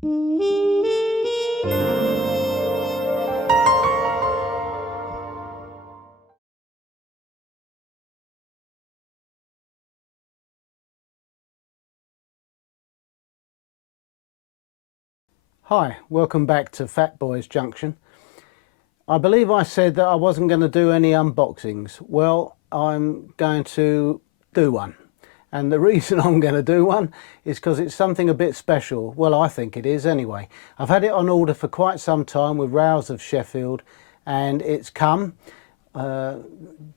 Hi, welcome back to Fat Boys Junction. I believe I said that I wasn't going to do any unboxings. Well, I'm going to do one. And the reason I'm going to do one is because it's something a bit special. Well, I think it is anyway. I've had it on order for quite some time with Rails of Sheffield, and it's come.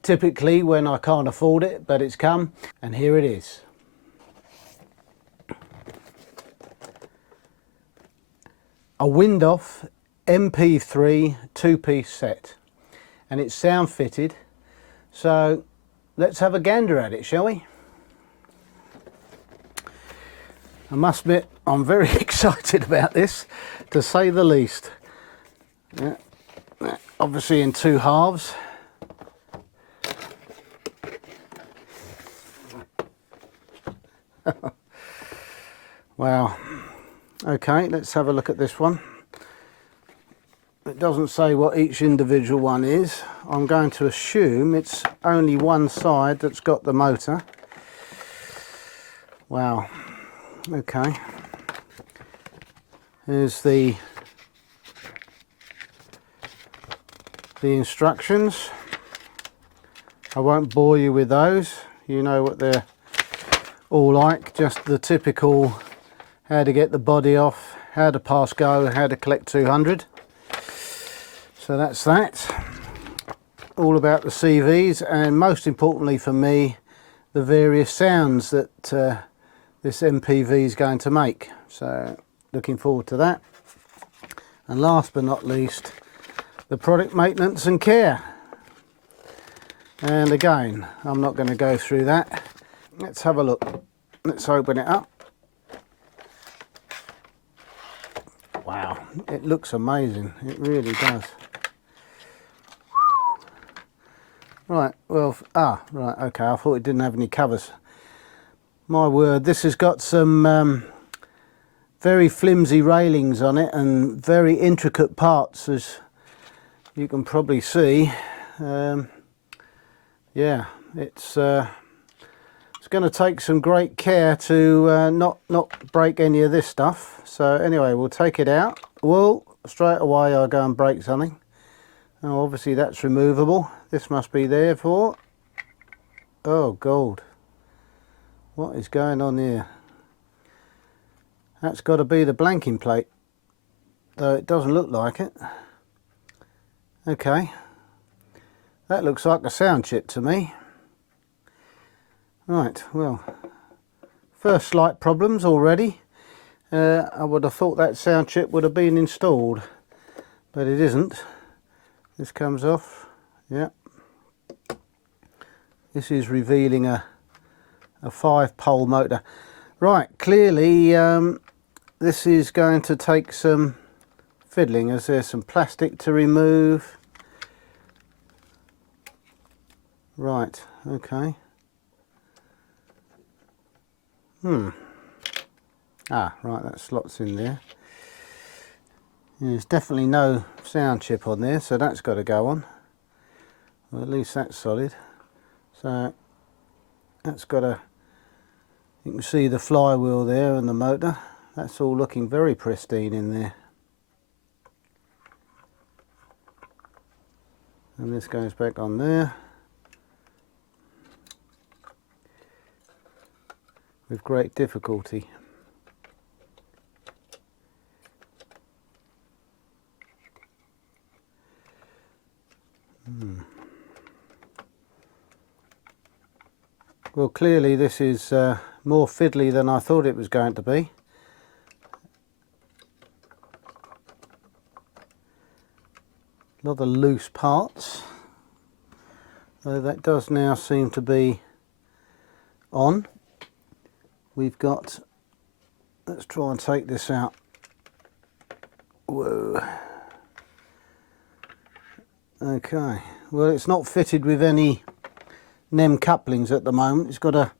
Typically when I can't afford it, but it's come, and here it is. A WINDHOFF MP3 two-piece set, and it's sound fitted, so let's have a gander at it, shall we? I must admit I'm very excited about this, to say the least. Yeah, obviously in two halves. Wow. Okay, let's have a look at this one. It doesn't say what each individual one is. I'm going to assume it's only one side that's got the motor. Wow. Okay. Here's the instructions. I won't bore you with those. You know what they're all like. Just the typical how to get the body off, how to pass go, how to collect 200. So that's that. All about the CVs, and most importantly for me, the various sounds that this MPV is going to make. So looking forward to that. And last but not least, the product maintenance and care. And again, I'm not going to go through that. Let's have a look. Let's open it up. Wow, it looks amazing. It really does. Right, well, right, okay, I thought it didn't have any covers. My word, this has got some very flimsy railings on it and very intricate parts, as you can probably see. Yeah, it's going to take some great care to not break any of this stuff. So anyway, we'll take it out. Well, straight away I'll go and break something. Now obviously that's removable. This must be there for, oh gold, what is going on here? That's got to be the blanking plate, though it doesn't look like it. Okay, that looks like a sound chip to me. Right, well, first slight problems already. I would have thought that sound chip would have been installed, but it isn't. This comes off, yeah. This is revealing a 5-pole motor. Right, clearly this is going to take some fiddling, as there's some plastic to remove. Right, okay. Ah, right, that slot's in there. There's definitely no sound chip on there, so that's got to go on. Well, at least that's solid. So that's got a, you can see the flywheel there and the motor. That's all looking very pristine in there. And this goes back on there. With great difficulty. Well, clearly this is more fiddly than I thought it was going to be. A lot of loose parts, though that does now seem to be on. We've got, let's try and take this out. Whoa. Okay, well, it's not fitted with any NEM couplings at the moment. It's got a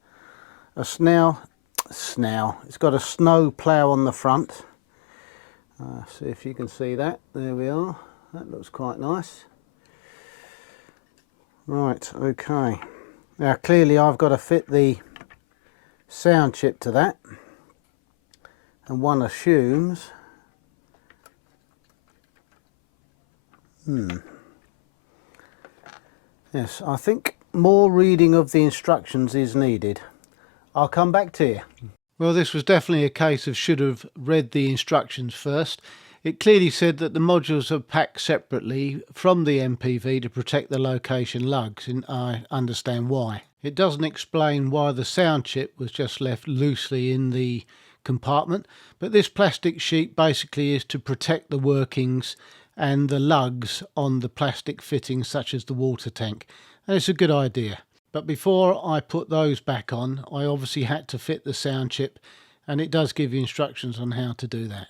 it's got a snow plough on the front, See if you can see that. There we are. That looks quite nice. Right, okay. Now clearly I've got to fit the sound chip to that, and one assumes yes, I think more reading of the instructions is needed. I'll come back to you. Well, this was definitely a case of should have read the instructions first. It clearly said that the modules are packed separately from the MPV to protect the location lugs, and I understand why. It doesn't explain why the sound chip was just left loosely in the compartment, but this plastic sheet basically is to protect the workings and the lugs on the plastic fittings such as the water tank, and it's a good idea. But before I put those back on, I obviously had to fit the sound chip, and it does give you instructions on how to do that.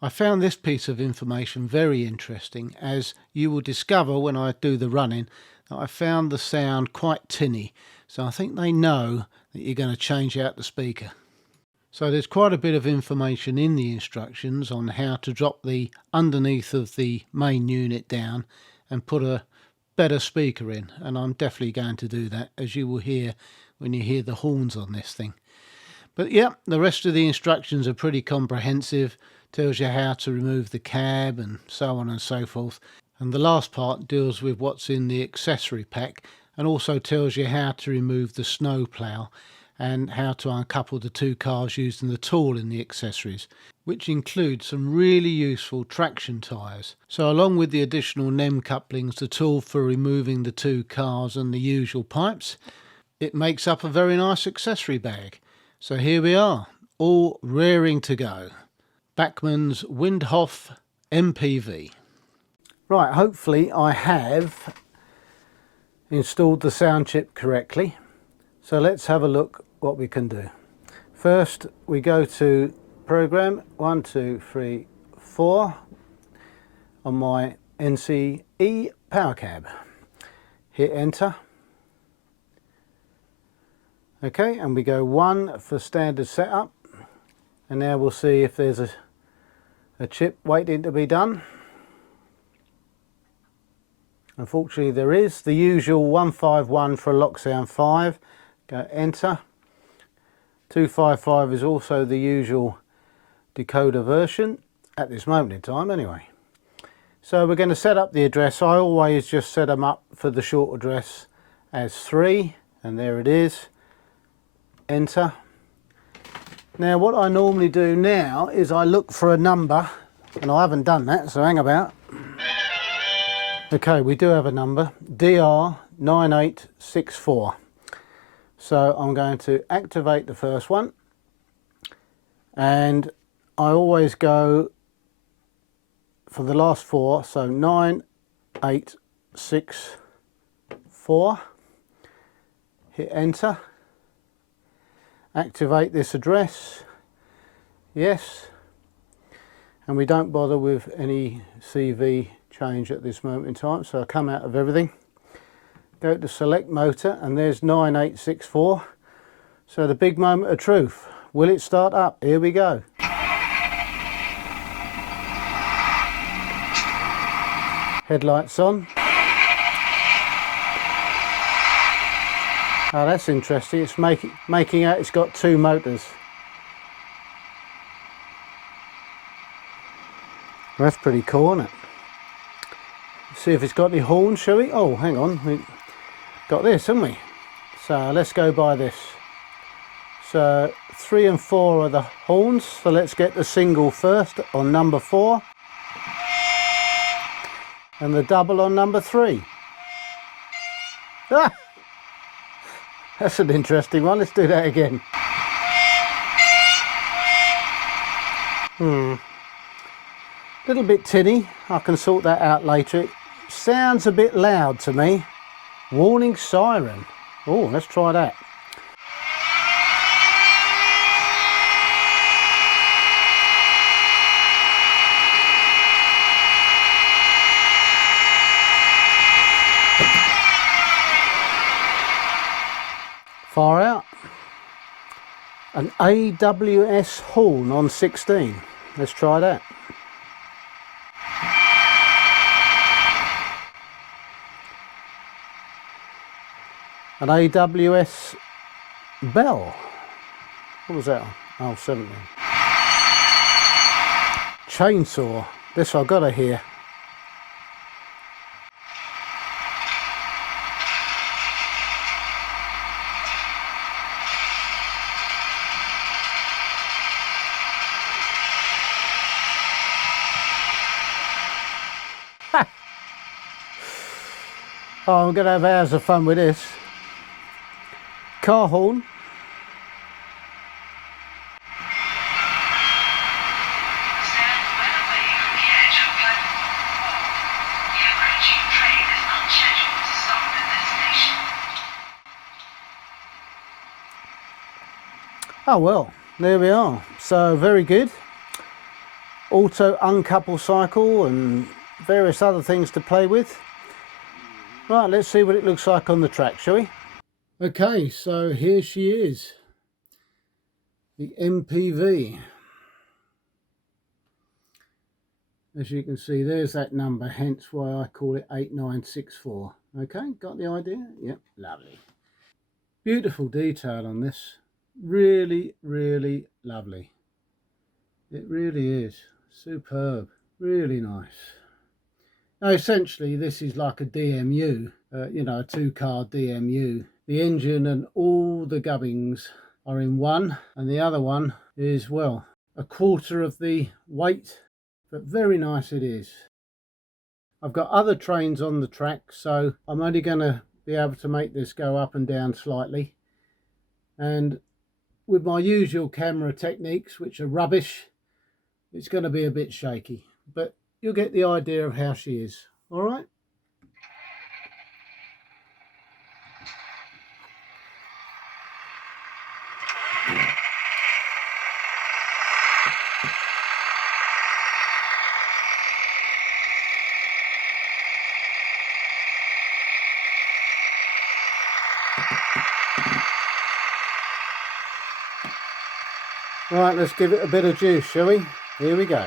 I found this piece of information very interesting, as you will discover when I do the running that I found the sound quite tinny, so I think they know that you're going to change out the speaker. So there's quite a bit of information in the instructions on how to drop the underneath of the main unit down and put a better speaker in, and I'm definitely going to do that, as you will hear when you hear the horns on this thing. But yeah, the rest of the instructions are pretty comprehensive. Tells you how to remove the cab and so on and so forth, and the last part deals with what's in the accessory pack, and also tells you how to remove the snow plough and how to uncouple the two cars using the tool in the accessories, which includes some really useful traction tyres. So along with the additional NEM couplings, the tool for removing the two cars and the usual pipes, it makes up a very nice accessory bag. So here we are, all rearing to go. Bachmann's WINDHOFF MPV. Right, hopefully I have installed the sound chip correctly. So let's have a look what we can do. First we go to program 1, 2, 3, 4 on my NCE power cab. Hit enter. Okay, and we go 1 for standard setup, and now we'll see if there's a chip waiting to be done. Unfortunately there is. The usual 151 for a lock sound 5. Go enter. 255 is also the usual decoder version at this moment in time anyway. So we're going to set up the address. I always just set them up for the short address as 3, and there it is. Enter. Now what I normally do now is I look for a number, and I haven't done that, so hang about. Okay, we do have a number, DR9864. So I'm going to activate the first one, and I always go for the last 4, so 9864. Hit enter. Activate this address, yes, and we don't bother with any CV change at this moment in time, so I come out of everything, go to select motor, and there's 9864. So the big moment of truth, will it start up? Here we go. Headlights on. Oh, that's interesting. It's making out it's got 2 motors. That's pretty cool, isn't it? See if it's got any horns, shall we? Oh, hang on. We've got this, haven't we? So let's go by this. So 3 and 4 are the horns. So let's get the single first on number 4. And the double on number 3. Ah! That's an interesting one. Let's do that again. Little bit tinny. I can sort that out later. It sounds a bit loud to me. Warning siren. Oh, let's try that. Far out. An AWS horn on 16. Let's try that. An AWS bell. What was that? Oh, 70. Chainsaw. This I gotta hear. Oh, I'm gonna have hours of fun with this. Car horn. Oh well, there we are. So very good. Auto uncouple cycle and various other things to play with. Right, let's see what it looks like on the track, shall we? Okay, so here she is, the MPV. As you can see, there's that number, hence why I call it 8964. Okay, got the idea? Yep, lovely. Beautiful detail on this. Really, really lovely. It really is. Superb. Really nice. Now, essentially, this is like a DMU, you know, a two-car DMU. The engine and all the gubbins are in one, and the other one is, well, a quarter of the weight, but very nice it is. I've got other trains on the track, so I'm only going to be able to make this go up and down slightly. And with my usual camera techniques, which are rubbish, it's going to be a bit shaky, but you'll get the idea of how she is. All right. Right, let's give it a bit of juice, shall we? Here we go.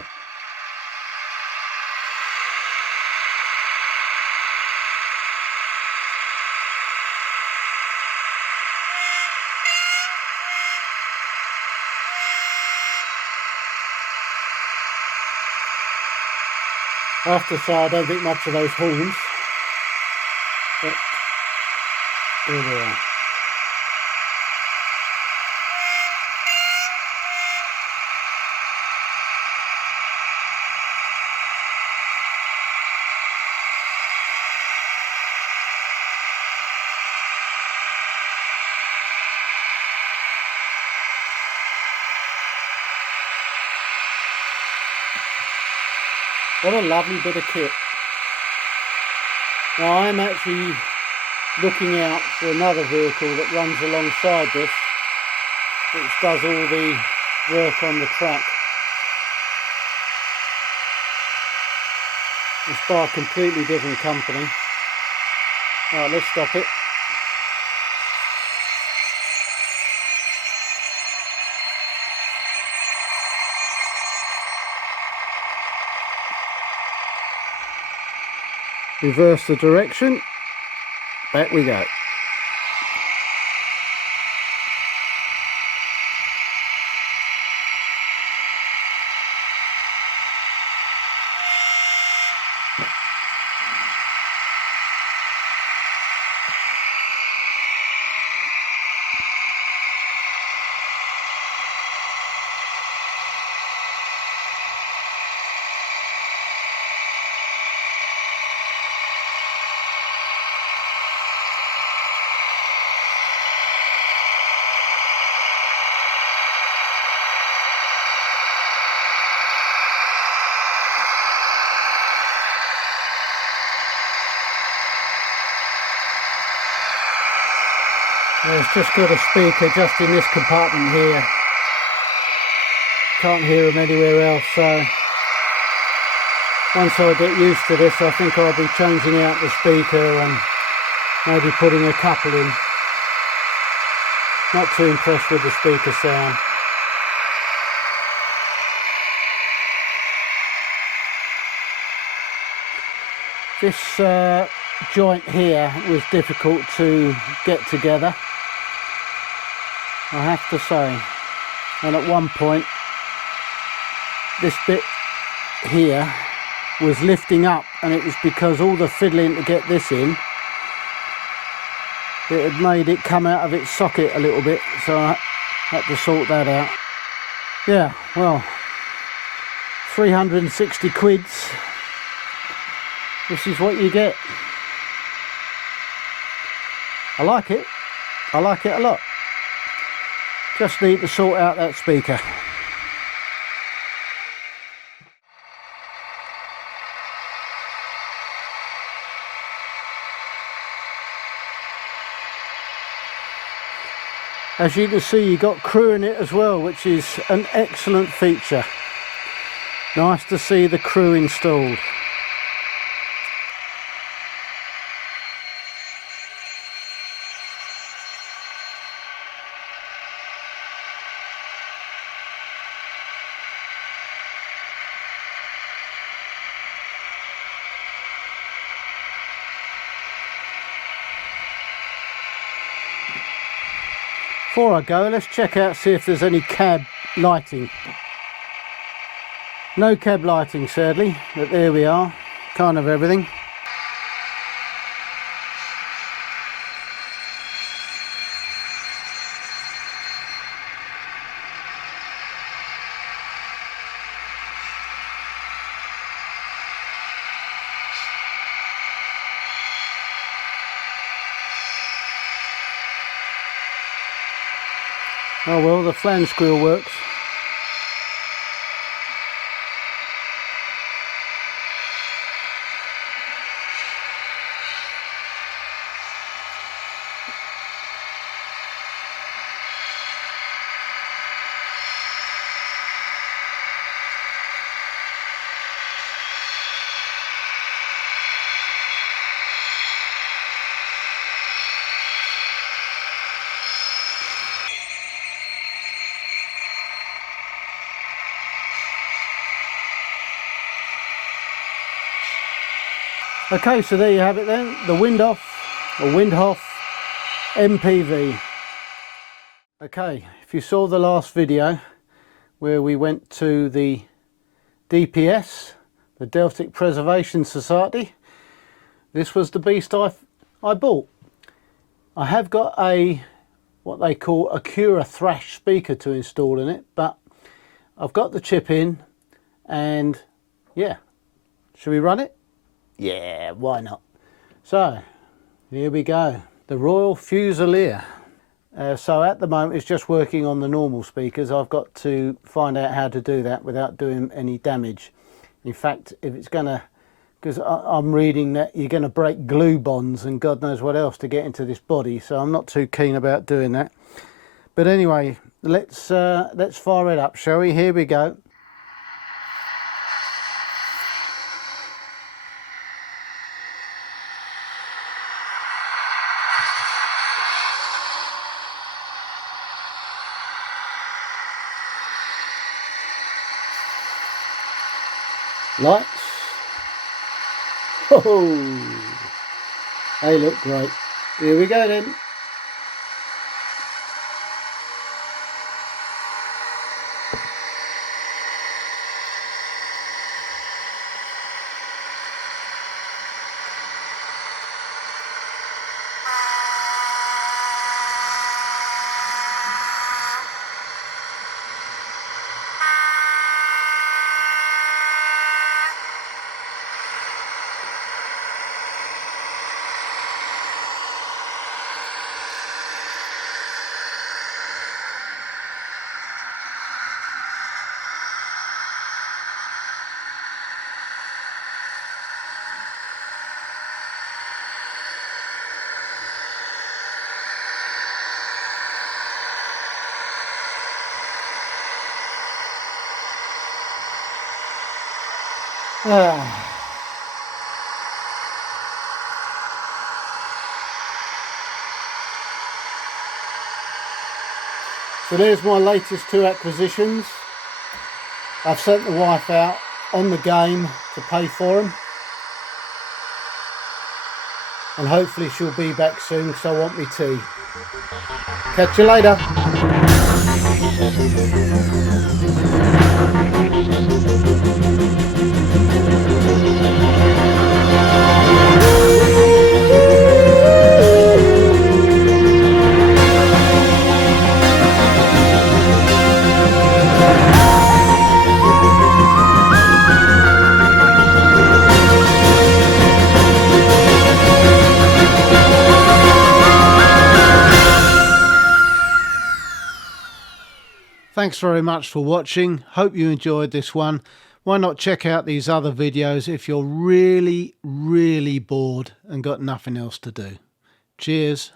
I have to say, I don't think much of those horns, but here they are. What a lovely bit of kit. Now I am actually looking out for another vehicle that runs alongside this, which does all the work on the track. It's by a completely different company. Right, let's stop it. Reverse the direction, back we go. It's just got a speaker just in this compartment here. Can't hear them anywhere else, so once I get used to this, I think I'll be changing out the speaker and maybe putting a couple in. Not too impressed with the speaker sound. This joint here was difficult to get together, I have to say. And at one point this bit here was lifting up, and it was because all the fiddling to get this in, it had made it come out of its socket a little bit, so I had to sort that out. Yeah, well, 360 quids, this is what you get. I like it a lot. Just need to sort out that speaker. As you can see, you got crew in it as well, which is an excellent feature. Nice to see the crew installed. Before I go, let's check out, see if there's any cab lighting. No cab lighting sadly, but there we are, kind of everything. Oh well, the flange squeal works. Okay, so there you have it then, the WINDHOFF MPV. Okay, if you saw the last video where we went to the DPS, the Delphic Preservation Society, this was the beast I bought. I have got a, what they call a Cura Thrash speaker to install in it, but I've got the chip in, and yeah, should we run it? Yeah, why not? So, here we go. The Royal Fusilier. So at the moment it's just working on the normal speakers. I've got to find out how to do that without doing any damage. In fact, if it's gonna, because I'm reading that you're gonna break glue bonds and God knows what else to get into this body, so I'm not too keen about doing that. But anyway, let's fire it up, shall we? Here we go. Lights. Oh, they look great. Here we go then. So there's my latest two acquisitions. I've sent the wife out on the game to pay for them. and hopefully she'll be back soon because I want me tea. Catch you later. Thanks very much for watching. Hope you enjoyed this one. Why not check out these other videos if you're really bored and got nothing else to do. Cheers.